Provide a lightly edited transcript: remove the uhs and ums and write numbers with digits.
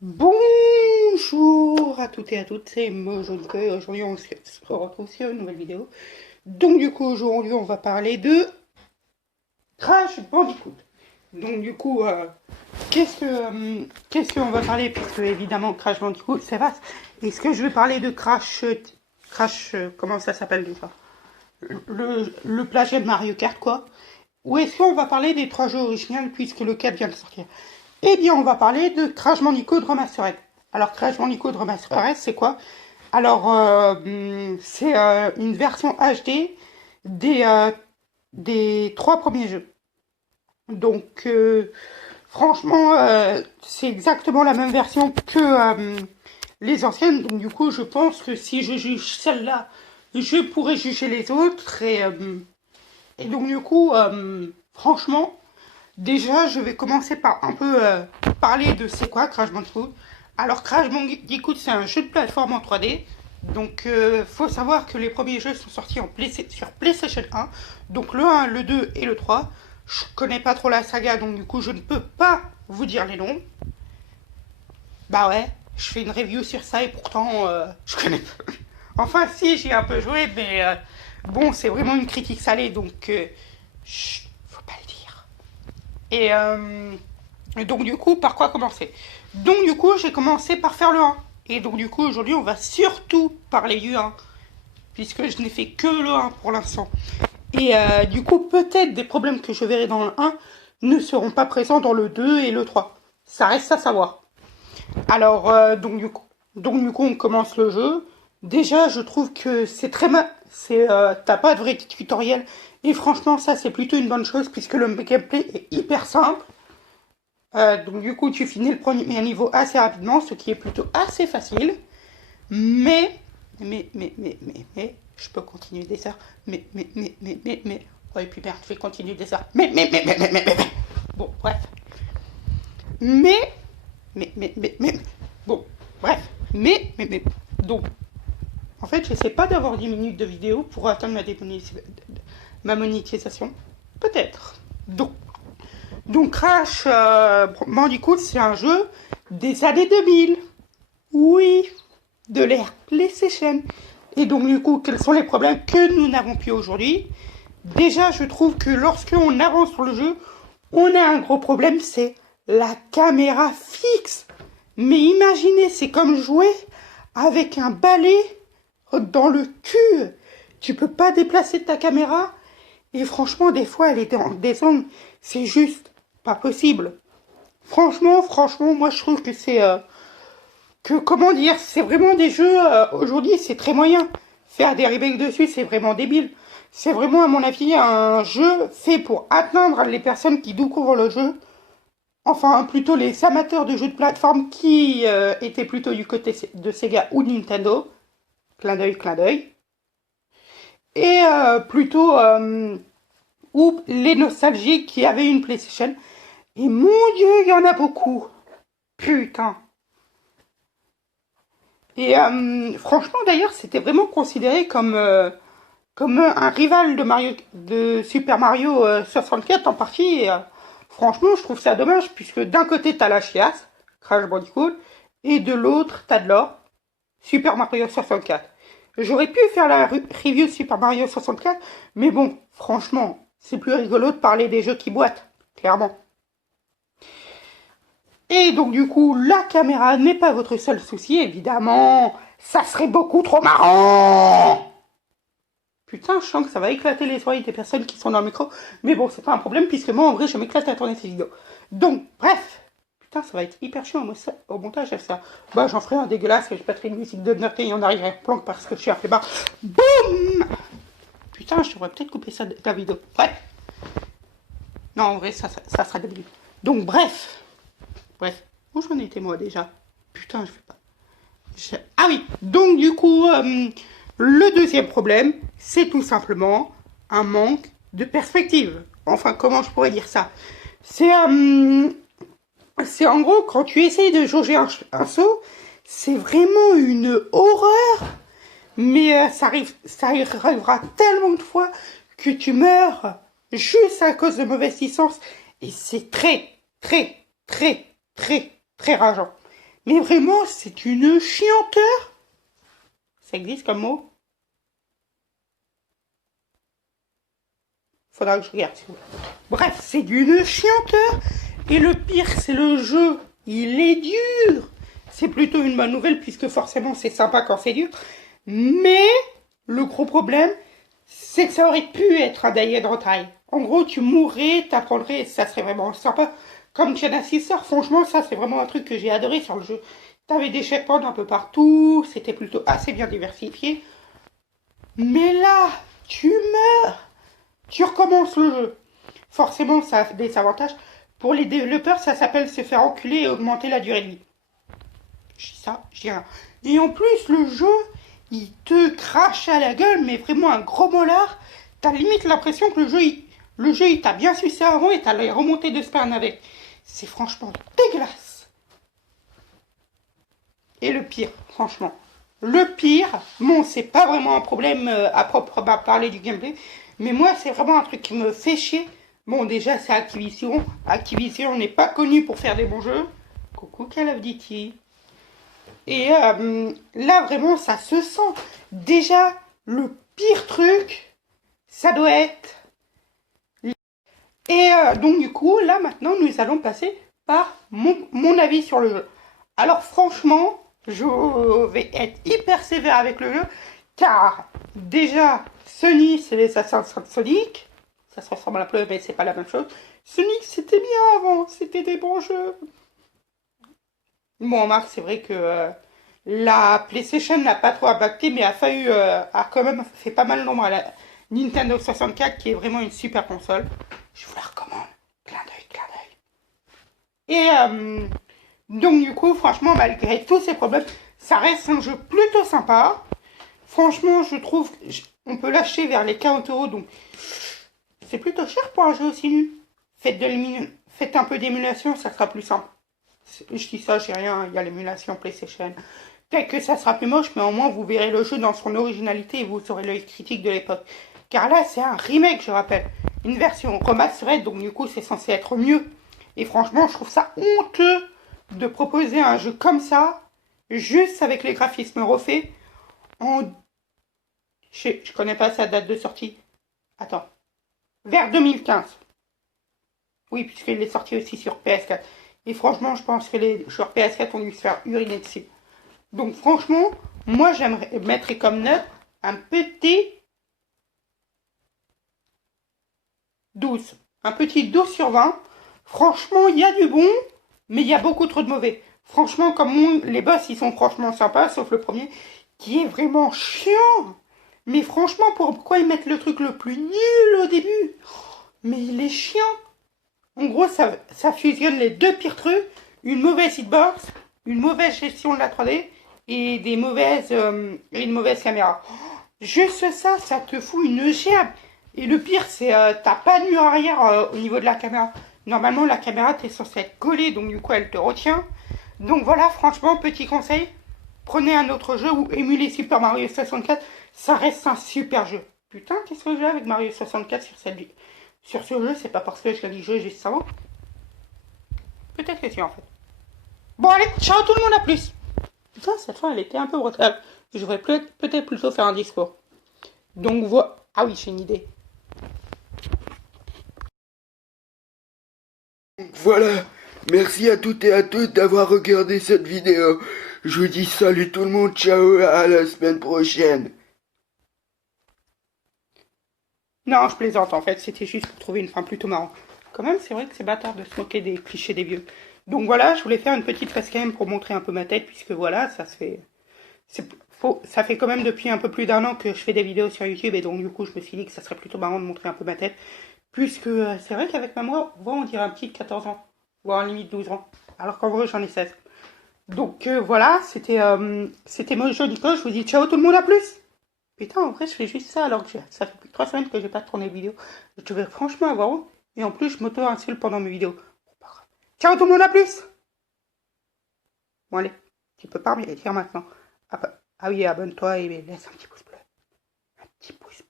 Bonjour à toutes et à toutes, c'est Mojo. Aujourd'hui on se retrouve sur une nouvelle vidéo. Donc du coup aujourd'hui on va parler de Crash Bandicoot. Donc du coup qu'est-ce qu'on va parler, puisque évidemment Crash Bandicoot c'est vaste. Est-ce que je vais parler de Crash comment ça s'appelle déjà, le plagiat de Mario Kart quoi, ou est-ce qu'on va parler des trois jeux originaux puisque le 4 vient de sortir? Eh bien, on va parler de Crash Bandicoot Remastered. Alors, Crash Bandicoot Remastered, c'est quoi? Alors, c'est une version HD des trois premiers jeux. Donc, franchement, c'est exactement la même version que les anciennes. Donc, du coup, je pense que si je juge celle-là, je pourrais juger les autres. Et donc, du coup, franchement, déjà, je vais commencer par un peu parler de c'est quoi Crash Bandicoot. Alors, Crash Bandicoot, c'est un jeu de plateforme en 3D. Donc, faut savoir que les premiers jeux sont sortis sur PlayStation 1. Donc, le 1, le 2 et le 3. Je connais pas trop la saga, donc du coup, je ne peux pas vous dire les noms. Bah ouais, je fais une review sur ça et pourtant, je connais pas. Enfin, si, j'y ai un peu joué, mais bon, c'est vraiment une critique salée, donc chut, faut pas le dire. Et donc du coup, par quoi commencer? Donc du coup, j'ai commencé par faire le 1. Et donc du coup, aujourd'hui, on va surtout parler du 1, puisque je n'ai fait que le 1 pour l'instant. Et du coup, peut-être des problèmes que je verrai dans le 1 ne seront pas présents dans le 2 et le 3. Ça reste à savoir. Alors, donc du coup, on commence le jeu. Déjà, je trouve que c'est très mal. T'as pas de vrai tutoriel. Et franchement, ça, c'est plutôt une bonne chose, puisque le gameplay est hyper simple. Donc du coup, tu finis le premier niveau assez rapidement, ce qui est plutôt assez facile. Mais, je peux continuer des heures. Mais. Ouais, puis merde, je vais continuer des heures. Mais. Bon, bref. Mais, Bon, bref. Donc, en fait, j'essaie pas d'avoir 10 minutes de vidéo pour atteindre ma monétisation. Peut-être. Donc Crash Bandicoot, c'est un jeu des années 2000. Oui, de l'ère PlayStation. Et donc du coup, quels sont les problèmes que nous n'avons plus aujourd'hui? Déjà, je trouve que lorsqu'on avance sur le jeu, on a un gros problème, c'est la caméra fixe. Mais imaginez, c'est comme jouer avec un balai dans le cul. Tu peux pas déplacer ta caméra. Et franchement, des fois, elle est dans des angles, c'est juste pas possible. Franchement, moi je trouve que comment dire, c'est vraiment des jeux, aujourd'hui c'est très moyen. Faire des remakes dessus, c'est vraiment débile. C'est vraiment, à mon avis, un jeu fait pour atteindre les personnes qui découvrent le jeu. Enfin, plutôt les amateurs de jeux de plateforme qui étaient plutôt du côté de Sega ou de Nintendo. Clin d'œil, clin d'œil. Et plutôt, ou les nostalgiques qui avaient une PlayStation. Et mon Dieu, il y en a beaucoup. Putain. Et franchement, d'ailleurs, c'était vraiment considéré comme un rival de Super Mario 64 en partie. Et, franchement, je trouve ça dommage, puisque d'un côté, t'as la chiasse, Crash Bandicoot, et de l'autre, t'as de l'or, Super Mario 64. J'aurais pu faire la review de Super Mario 64, mais bon, franchement, c'est plus rigolo de parler des jeux qui boitent, clairement. Et donc du coup, la caméra n'est pas votre seul souci, évidemment. Ça serait beaucoup trop marrant. Putain, je sens que ça va éclater les oreilles des personnes qui sont dans le micro. Mais bon, c'est pas un problème, puisque moi, en vrai, je m'éclate à tourner ces vidéos. Donc, bref. Putain, ça va être hyper chiant au montage, ça. Bah, j'en ferai un dégueulasse, et je mettrai une musique de note et on arriverait à planque parce que je suis un flemmard. Boum. Putain, je devrais peut-être couper ça de la vidéo. Bref. Non, en vrai, ça sera débile. Donc, bref. Bref, où j'en étais moi déjà? Putain, je fais pas. Ah oui, donc du coup, le deuxième problème, c'est tout simplement un manque de perspective. Enfin, comment je pourrais dire ça? C'est c'est en gros, quand tu essayes de jauger un saut, c'est vraiment une horreur. Mais ça arrivera tellement de fois que tu meurs juste à cause de mauvaise licence. Et c'est très, très, très, très, très rageant. Mais vraiment, c'est une chianteur. Ça existe comme mot? Faudra que je regarde. Bref, c'est d'une chianteur. Et le pire, c'est le jeu. Il est dur. C'est plutôt une bonne nouvelle puisque forcément c'est sympa quand c'est dur. Mais le gros problème, c'est que ça aurait pu être un Die and Retry. En gros, tu mourrais, t'apprendrais, ça serait vraiment sympa. Comme Genesis Sort, franchement, ça c'est vraiment un truc que j'ai adoré sur le jeu. T'avais des checkpoints un peu partout, c'était plutôt assez bien diversifié. Mais là, tu meurs. Tu recommences le jeu. Forcément, ça a des avantages. Pour les développeurs, ça s'appelle se faire enculer et augmenter la durée de vie. Je dis ça, je dis rien. Et en plus, le jeu, il te crache à la gueule, mais vraiment un gros mollard. T'as limite l'impression que le jeu, il t'a bien sucé avant et t'as les remontées de sperme avec. C'est franchement dégueulasse. Et le pire, franchement. Le pire, bon, c'est pas vraiment un problème à proprement parler du gameplay, mais moi, c'est vraiment un truc qui me fait chier. Bon, déjà, c'est Activision. Activision n'est pas connu pour faire des bons jeux. Coucou Call of Duty. Et là, vraiment, ça se sent. Déjà, le pire truc, ça doit être... Et donc, du coup, là, maintenant, nous allons passer par mon avis sur le jeu. Alors, franchement, je vais être hyper sévère avec le jeu, car déjà, Sony, c'est les Assassin's Creed Sonic. Ça se ressemble un peu, mais c'est pas la même chose. Sonic, c'était bien avant, c'était des bons jeux. Bon, Marc, c'est vrai que la PlayStation n'a pas trop impacté, mais a quand même fait pas mal d'ombre à la Nintendo 64, qui est vraiment une super console. Je vous la recommande. Clin d'œil, clin d'œil. Et donc, du coup, franchement, malgré tous ces problèmes, ça reste un jeu plutôt sympa. Franchement, je trouve qu'on peut lâcher vers les 40 euros, donc c'est plutôt cher pour un jeu aussi nul. Faites un peu d'émulation, ça sera plus simple. Je dis ça, j'ai rien, il y a l'émulation PlayStation. Peut-être que ça sera plus moche, mais au moins vous verrez le jeu dans son originalité et vous aurez l'œil critique de l'époque. Car là, c'est un remake, je rappelle. Une version remastered, donc du coup, c'est censé être mieux. Et franchement, je trouve ça honteux de proposer un jeu comme ça, juste avec les graphismes refaits, en... Je connais pas sa date de sortie. Attends. Vers 2015. Oui, puisqu'il est sorti aussi sur PS4. Et franchement, je pense que les joueurs PS4 ont dû se faire uriner dessus. Donc franchement, moi j'aimerais mettre comme note un petit 12. Un petit 12 sur 20. Franchement, il y a du bon, mais il y a beaucoup trop de mauvais. Franchement, les boss, ils sont franchement sympas, sauf le premier, qui est vraiment chiant. Mais franchement, pourquoi ils mettent le truc le plus nul au début? Mais il est chiant. En gros, ça fusionne les deux pires trucs. Une mauvaise hitbox, une mauvaise gestion de la 3D et une mauvaise caméra. Juste ça, ça te fout une gerbe. Et le pire, c'est t'as pas de mur arrière au niveau de la caméra. Normalement, la caméra, t'es censé être collée, donc du coup, elle te retient. Donc voilà, franchement, petit conseil, prenez un autre jeu ou émulez Super Mario 64, ça reste un super jeu. Putain, qu'est-ce que j'ai avec Mario 64 sur ce jeu? C'est pas parce que je l'ai joué juste avant. Peut-être que si, en fait. Bon, allez, ciao tout le monde, à plus. Putain, cette fois, elle était un peu brutale. Je devrais peut-être plutôt faire un discours. Donc, voilà. Ah oui, j'ai une idée. Voilà, merci à toutes et à tous d'avoir regardé cette vidéo. Je vous dis salut tout le monde, ciao, à la semaine prochaine. Non, je plaisante, en fait, c'était juste pour trouver une fin plutôt marrante. Quand même, c'est vrai que c'est bâtard de se moquer des clichés des vieux. Donc voilà, je voulais faire une petite facecam pour montrer un peu ma tête, puisque voilà, ça se fait... Ça fait quand même depuis un peu plus d'1 an que je fais des vidéos sur YouTube, et donc du coup, je me suis dit que ça serait plutôt marrant de montrer un peu ma tête. Puisque c'est vrai qu'avec ma voix, on dirait un petit de 14 ans, voire limite 12 ans. Alors qu'en vrai, j'en ai 16. Donc voilà, c'était moi, Nico, je vous dis ciao tout le monde, à plus. Putain, en vrai, je fais juste ça alors que ça fait plus de 3 semaines que j'ai pas tourné de vidéo. Je vais franchement avoir honte. Et en plus, je m'auto-insulte pendant mes vidéos. Ciao tout le monde, à plus. Bon allez, tu peux pas me dire maintenant. Ah oui, abonne-toi et laisse un petit pouce bleu. Un petit pouce bleu.